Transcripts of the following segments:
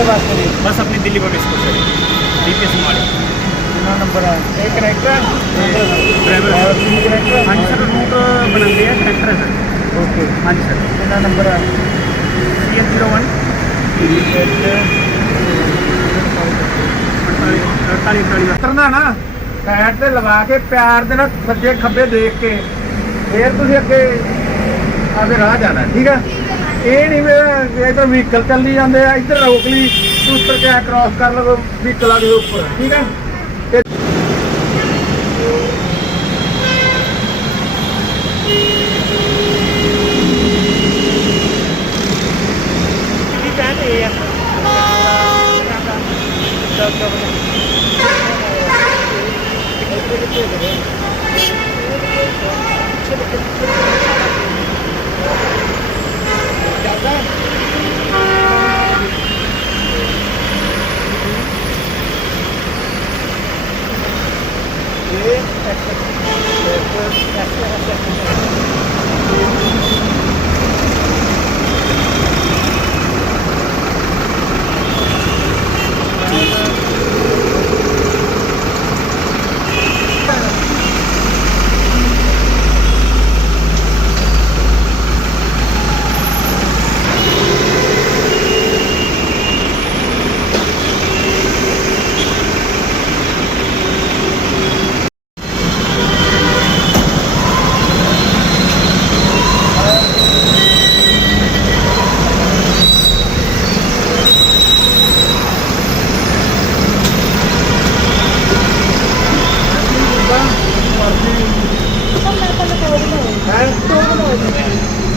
ਕਿਹੜੇ ਵਾਸਤੇ ਜੀ बस अपनी दिल्ली पब्लिक स्कूल से डीपीएस माड़ी ਕਿੰਨਾ ਨੰਬਰ ਹੈ ਇਹ ਕਨੈਕਟਰ ड्राइवर ਕਨੈਕਟਰ हाँ जी सर रूट बनाते हैं ट्रैक्टर है सर ਓਕੇ हाँ जी सर ਕਿੰਨਾ ਨੰਬਰ ਹੈ सी एच जीरो वन अड़तालीस अड़तालीस ਉਤਰਨਾ ਨਾ ਸਾਈਡ ਤੇ ਲਗਾ ਕੇ ਪਿਆਰ ਦੇ ਨਾਲ ਸੱਜੇ ਖੱਬੇ ਦੇਖ ਕੇ ਫੇਰ ਤੁਸੀਂ ਅੱਗੇ ਆਗੇ ਰਾਹ ਜਾਣਾ ਠੀਕ ਹੈ ਇਹ ਨਹੀਂ ਵੀ ਇਹ ਤਾਂ ਵਹੀਕਲ ਚੱਲੀ ਜਾਂਦੇ ਆ, ਇੱਧਰ ਰੋਕ ਲਈ ਤੂੰ ਉੱਤਰ ਕੇ ਕ੍ਰਾਸ ਕਰ ਲਓ ਵਹੀਕਲਾਂ ਦੇ ਉੱਪਰ, ਠੀਕ ਹੈ ਤੇ ਕੀ ਕਹਿੰਦੇ ਆ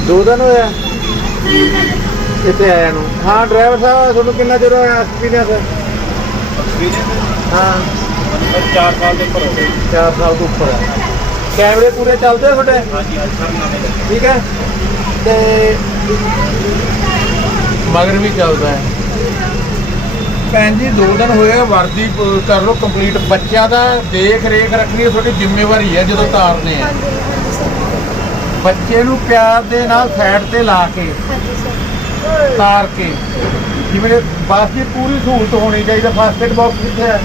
ਦੋ ਦਿਨ ਹੋਇਆ ਇੱਥੇ ਆਇਆ ਨੂੰ। ਹਾਂ ਡਰਾਈਵਰ ਸਾਹਿਬ ਤੁਹਾਨੂੰ ਕਿੰਨਾ ਚਿਰ ਹੋਇਆ ਐਕਸਪੀਰੀਅੰਸ ਹਾਂ। ਚਾਰ ਸਾਲ ਦੇ ਉੱਪਰ ਹੋ ਗਏ 4 ਸਾਲ ਤੋਂ ਉੱਪਰ ਹੈ ਕੈਮਰੇ ਪੂਰੇ ਚੱਲਦੇ ਆ ਤੁਹਾਡੇ? ਹਾਂਜੀ ਹਾਂਜੀ ਸਰ ਨਵੇਂ ਠੀਕ ਹੈ। ਤੇ ਮਗਰ ਵੀ ਚੱਲਦਾ ਹੈ। ਭੈਣ ਜੀ ਦੋ ਦਿਨ ਹੋਏ ਆ, ਵਰਦੀ ਪ- ਕਰ ਲਓ ਕੰਪਲੀਟ ਬੱਚਿਆਂ ਦਾ ਦੇਖ ਰੇਖ ਰੱਖਣੀ ਤੁਹਾਡੀ ਜ਼ਿੰਮੇਵਾਰੀ ਹੈ ਜਦੋਂ ਤਾਰਨੇ ਆ। ਬੱਚੇ ਨੂੰ ਪਿਆਰ ਦੇ ਨਾਲ ਸਾਈਡ ਤੇ ਲਾ ਕੇ ਤਾਰ ਕੇ। ਜਿਵੇਂ ਬੱਸ ਦੀ ਪੂਰੀ ਸਹੂਲਤ ਹੋਣੀ ਚਾਹੀਦੀ ਫਸਟ ਏਡ ਬਾਕਸ ਕਿੱਥੇ ਹੈ?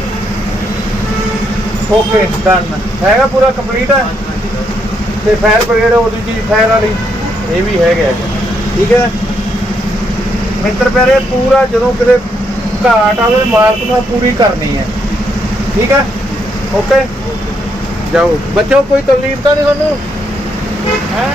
ਓਕੇ ਡਨ ਹੈਗਾ ਪੂਰਾ ਕੰਪਲੀਟ ਹੈ? ਤੇ ਫਾਇਰ ਬ੍ਰਿਗੇਡ ਉਹਦੀ ਚੀਜ਼ ਫਾਇਰ ਵਾਲੀ ਇਹ ਵੀ ਹੈਗਾ। ਠੀਕ ਹੈ? ਮਿੱਤਰ ਪਿਆਰੇ ਪੂਰਾ ਜਦੋਂ ਕਿਤੇ ਘਾਟ ਆਵੇ ਮਾਲਕ ਨੂੰ ਪੂਰੀ ਕਰਨੀ ਹੈ। ਠੀਕ ਹੈ? ਓਕੇ ਜਾਓ। ਬੱਚੋ ਕੋਈ ਤਕਲੀਫ ਤਾਂ ਨਹੀਂ ਤੁਹਾਨੂੰ? ਹੈ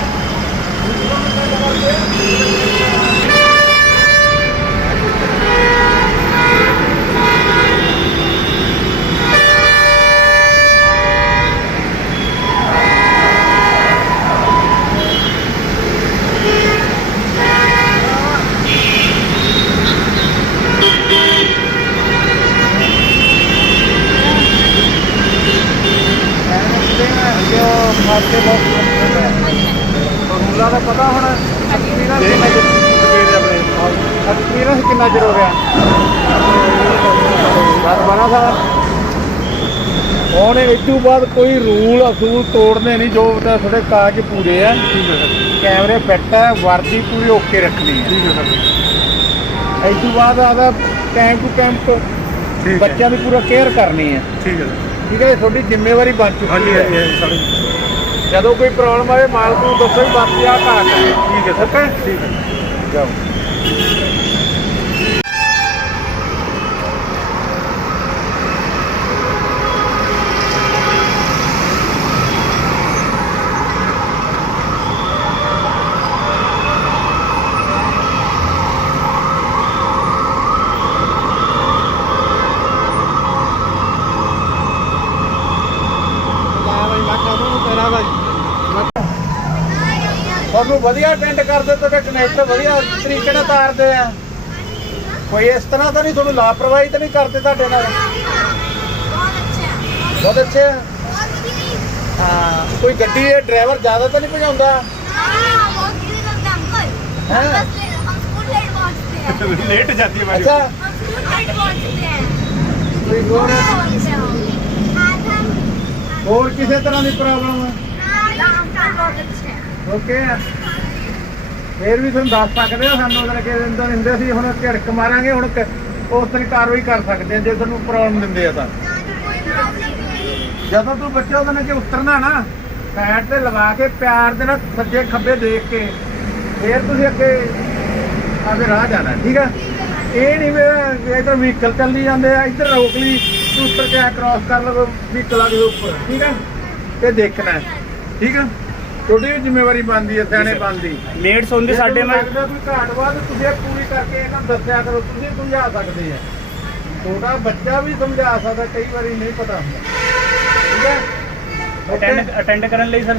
ਰੂਲਾਂ ਦਾ ਪਤਾ ਹੁਣ ਐਕਸਪੀਰੀਅੰਸ ਕਿੰਨਾ ਚਿਰ ਐਕਸਪੀਰੀਅੰਸ ਕਿੰਨਾ ਚਿਰ ਹੋ ਗਿਆ? ਬਾਰ ਬਾਰਾਂ ਸਾਲ। ਹੁਣ ਇਸ ਤੋਂ ਬਾਅਦ ਕੋਈ ਰੂਲ ਅਸੂਲ ਤੋੜਨੇ ਨਹੀਂ ਜੋ ਤਾਂ ਤੁਹਾਡੇ ਕਾਗਜ਼ ਪੂਰੇ ਆ। ਕੈਮਰੇ ਫਿੱਟ ਹੈ ਵਰਦੀ ਪੂਰੀ ਓਕੇ ਰੱਖਣੀ ਹੈ। ਠੀਕ ਹੈ ਸਰ। ਇਸ ਤੋਂ ਬਾਅਦ ਆਦਾ ਟਾਈਮ ਟੂ ਹੈ। ਬੱਚਿਆਂ ਦੀ ਪੂਰਾ ਕੇਅਰ ਕਰਨੀ ਹੈ। ਠੀਕ ਹੈ ਠੀਕ ਹੈ ਤੁਹਾਡੀ ਜ਼ਿੰਮੇਵਾਰੀ ਬਣ ਚੁੱਕੀ ਹੈ। ਹਾਂਜੀ ਹਾਂਜੀ ਸਰ। ਜਦੋਂ ਕੋਈ ਪ੍ਰੋਬਲਮ ਆਵੇ ਮਾਲਕ ਨੂੰ ਦੱਸੋ ਵੀ ਬਾਕੀ ਆ ਘਾਟ ਠੀਕ ਹੈ ਸਰ। ਠੀਕ ਹੈ। ਜਾਓ। ਤੁਹਾਨੂੰ ਵਧੀਆ ਅਟੈਂਡ ਕਰਦੇ ਤੁਹਾਡੇ ਕਨੈਕਟ ਵਧੀਆ ਤਰੀਕੇ ਨਾਲ ਤਾਰਦੇ ਆ ਕੋਈ ਇਸ ਤਰ੍ਹਾਂ ਤਾਂ ਨਹੀਂ ਤੁਹਾਨੂੰ ਲਾਪਰਵਾਹੀ ਤਾਂ ਨਹੀਂ ਕਰਦੇ ਤੁਹਾਡੇ ਨਾਲ ਬਹੁਤ ਅੱਛੇ ਆ ਹਾਂ ਕੋਈ ਗੱਡੀ ਦੇ ਡਰਾਈਵਰ ਜ਼ਿਆਦਾ ਤਾਂ ਨਹੀਂ ਭਜਾਉਂਦਾ हाँ। लेट जाती है हमारी ਅੱਛਾ ਕੋਈ ਹੋਰ ਹੋਰ ਕਿਸੇ ਤਰ੍ਹਾਂ ਦੀ ਪ੍ਰੋਬਲਮ ਓਕੇ। ਫੇਰ ਵੀ ਤੁਹਾਨੂੰ ਦੱਸ ਸਕਦੇ ਹੋ ਸਾਨੂੰ ਉਹਦੇ ਕੇ ਦਿੰਦੇ ਹੁੰਦੇ ਸੀ ਹੁਣ ਝੜਕ ਮਾਰਾਂਗੇ ਹੁਣ ਕ- ਉਸ ਤਰੀ ਕਾਰਵਾਈ ਕਰ ਸਕਦੇ ਆ ਜੇ ਤੁਹਾਨੂੰ ਪ੍ਰੋਬਲਮ ਦਿੰਦੇ ਆ ਤਾਂ। ਜਦੋਂ ਤੂੰ ਬੱਚੇ ਉਹਦੇ ਨਾਲ ਜੇ ਉਤਰਨਾ ਨਾ ਸਾਈਡ ਤੇ ਲਗਾ ਕੇ ਪਿਆਰ ਦੇ ਨਾਲ ਸੱਜੇ ਖੱਬੇ ਦੇਖ ਕੇ ਫੇਰ ਤੁਸੀਂ ਅੱਗੇ ਆਦੇ ਰਾਹ ਜਾਣਾ ਠੀਕ ਆ? ਇਹ ਨਹੀਂ ਵੀ ਇਧਰ ਵਹੀਕਲ ਚੱਲੀ ਜਾਂਦੇ ਆ ਇੱਧਰ ਰੋਕ ਲਈ ਤੂੰ ਉੱਤਰ ਕੇ ਕ੍ਰਾਸ ਕਰ ਲਓ ਵਹੀਕਲ ਆ ਦੇ ਉੱਪਰ ਠੀਕ ਆ? ਤੇ ਦੇਖਣਾ ਹੈ, ਠੀਕ ਆ? ਤੁਹਾਡੀ ਵੀ ਜ਼ਿੰਮੇਵਾਰੀ ਬਣਦੀ ਹੈ ਸਿਆਣੇ ਬਣਦੀ। ਮੇਡਸ ਹੁੰਦੇ ਸਾਡੇ ਨਾਲ ਲੱਗਦਾ ਕੋਈ ਘਾਟ ਵਾ ਤਾਂ ਤੁਸੀਂ ਪੂਰੀ ਕਰਕੇ ਇਹਨਾਂ ਨੂੰ ਦੱਸਿਆ ਕਰੋ ਤੁਸੀਂ ਸਮਝਾ ਸਕਦੇ ਆ। ਛੋਟਾ ਬੱਚਾ ਵੀ ਸਮਝਾ ਸਕਦਾ ਕਈ ਵਾਰੀ ਨਹੀਂ ਪਤਾ ਹੁੰਦਾ। ਠੀਕ ਹੈ? ਅਟੈਂਡ ਅਟੈਂਡ ਕਰਨ ਲਈ ਸਰ